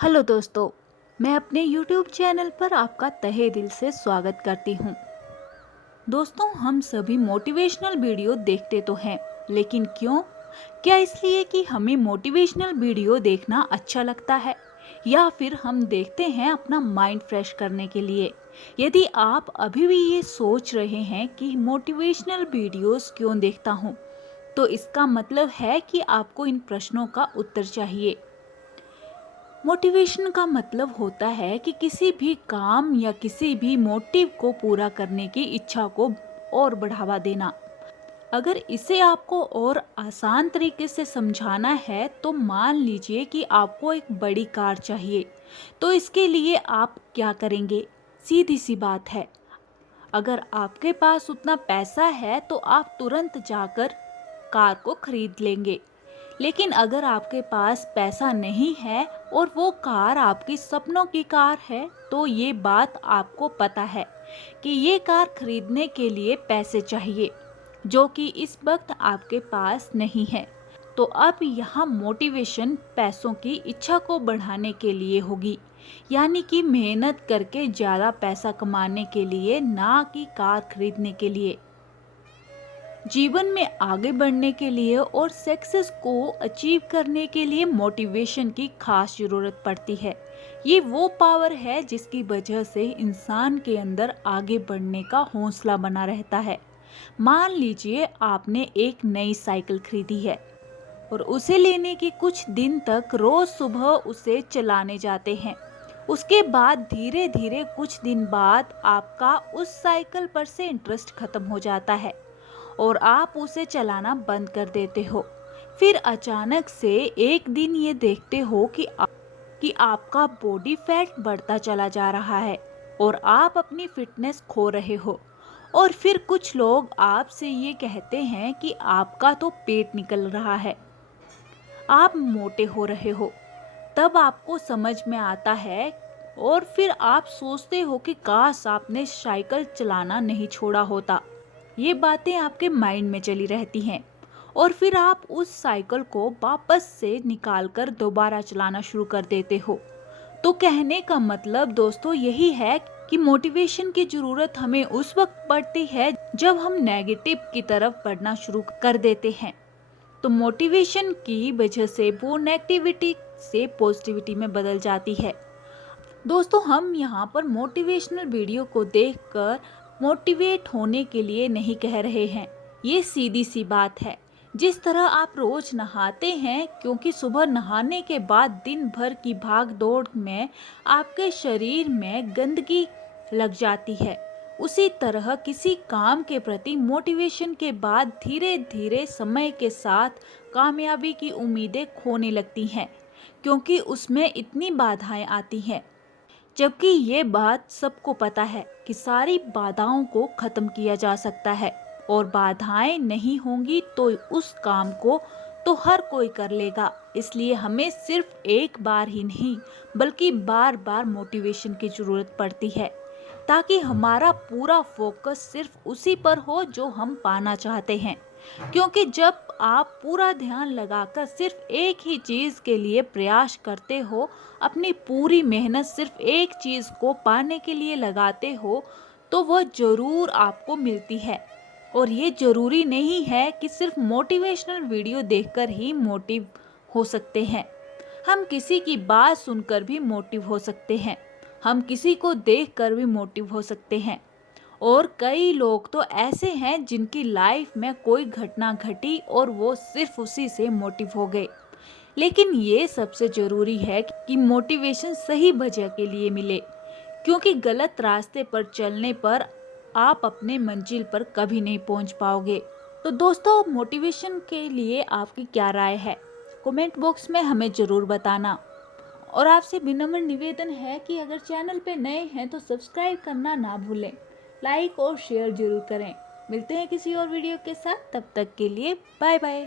Hello दोस्तों, मैं अपने YouTube चैनल पर आपका तहे दिल से स्वागत करती हूँ। दोस्तों, हम सभी मोटिवेशनल वीडियो देखते तो हैं, लेकिन क्यों? क्या इसलिए कि हमें मोटिवेशनल वीडियो देखना अच्छा लगता है, या फिर हम देखते हैं अपना माइंड फ्रेश करने के लिए? यदि आप अभी भी ये सोच रहे हैं कि मोटिवेशनल वीडियोस क्यों देखता हूँ, तो इसका मतलब है कि आपको इन प्रश्नों का उत्तर चाहिए। मोटिवेशन का मतलब होता है कि किसी भी काम या किसी भी मोटिव को पूरा करने की इच्छा को और बढ़ावा देना। अगर इसे आपको और आसान तरीके से समझाना है तो मान लीजिए कि आपको एक बड़ी कार चाहिए, तो इसके लिए आप क्या करेंगे? सीधी सी बात है, अगर आपके पास उतना पैसा है तो आप तुरंत जाकर कार को खरीद लेंगे। लेकिन अगर आपके पास पैसा नहीं है और वो कार आपकी सपनों की कार है, तो ये बात आपको पता है कि ये कार खरीदने के लिए पैसे चाहिए, जो कि इस वक्त आपके पास नहीं है। तो अब यहाँ मोटिवेशन पैसों की इच्छा को बढ़ाने के लिए होगी, यानी कि मेहनत करके ज़्यादा पैसा कमाने के लिए, ना कि कार खरीदने के लिए। जीवन में आगे बढ़ने के लिए और सक्सेस को अचीव करने के लिए मोटिवेशन की खास ज़रूरत पड़ती है। ये वो पावर है जिसकी वजह से इंसान के अंदर आगे बढ़ने का हौसला बना रहता है। मान लीजिए आपने एक नई साइकिल खरीदी है और उसे लेने के कुछ दिन तक रोज सुबह उसे चलाने जाते हैं। उसके बाद धीरे धीरे कुछ दिन बाद आपका उस साइकिल पर से इंटरेस्ट खत्म हो जाता है और आप उसे चलाना बंद कर देते हो। फिर अचानक से एक दिन ये देखते हो कि आपका बॉडी फैट बढ़ता चला जा रहा है और आप अपनी फिटनेस खो रहे हो। और फिर कुछ लोग आपसे ये कहते हैं कि आपका तो पेट निकल रहा है, आप मोटे हो रहे हो। तब आपको समझ में आता है और फिर आप सोचते हो कि काश आपने साइकिल चलाना नहीं छोड़ा होता। ये बातें आपके माइंड में चली रहती हैं और फिर आप उस साइकिल को वापस से निकालकर दोबारा चलाना शुरू कर देते हो। तो कहने का मतलब दोस्तों यही है कि मोटिवेशन की जरूरत हमें उस वक्त पड़ती है जब हम नेगेटिव की तरफ बढ़ना शुरू कर देते हैं। तो मोटिवेशन की वजह से वो नेगेटिविटी से पॉजिटिविटी में बदल जाती है। दोस्तों, हम यहाँ पर मोटिवेशनल वीडियो को देखकर मोटिवेट होने के लिए नहीं कह रहे हैं। ये सीधी सी बात है। जिस तरह आप रोज नहाते हैं, क्योंकि सुबह नहाने के बाद दिन भर की भाग दौड़ में आपके शरीर में गंदगी लग जाती है, उसी तरह किसी काम के प्रति मोटिवेशन के बाद धीरे धीरे समय के साथ कामयाबी की उम्मीदें खोने लगती हैं, क्योंकि उसमें इतनी बाधाएं आती हैं। जबकि ये बात सबको पता है कि सारी बाधाओं को खत्म किया जा सकता है, और बाधाएं नहीं होंगी तो उस काम को तो हर कोई कर लेगा। इसलिए हमें सिर्फ एक बार ही नहीं बल्कि बार बार मोटिवेशन की जरूरत पड़ती है, ताकि हमारा पूरा फोकस सिर्फ उसी पर हो जो हम पाना चाहते हैं। क्योंकि जब आप पूरा ध्यान लगाकर सिर्फ एक ही चीज के लिए प्रयास करते हो, अपनी पूरी मेहनत सिर्फ एक चीज को पाने के लिए लगाते हो, तो वह जरूर आपको मिलती है। और ये जरूरी नहीं है कि सिर्फ मोटिवेशनल वीडियो देखकर ही मोटिव हो सकते हैं। हम किसी की बात सुनकर भी मोटिव हो सकते हैं, हम किसी को देखकर भी मोटिव हो सकते हैं। और कई लोग तो ऐसे हैं जिनकी लाइफ में कोई घटना घटी और वो सिर्फ उसी से मोटिव हो गए। लेकिन ये सबसे ज़रूरी है कि मोटिवेशन सही वजह के लिए मिले, क्योंकि गलत रास्ते पर चलने पर आप अपने मंजिल पर कभी नहीं पहुंच पाओगे। तो दोस्तों, मोटिवेशन के लिए आपकी क्या राय है? कमेंट बॉक्स में हमें ज़रूर बताना। और आपसे विनम्र निवेदन है कि अगर चैनल पे नए हैं तो सब्सक्राइब करना ना भूलें, लाइक और शेयर जरूर करें। मिलते हैं किसी और वीडियो के साथ, तब तक के लिए बाय बाय।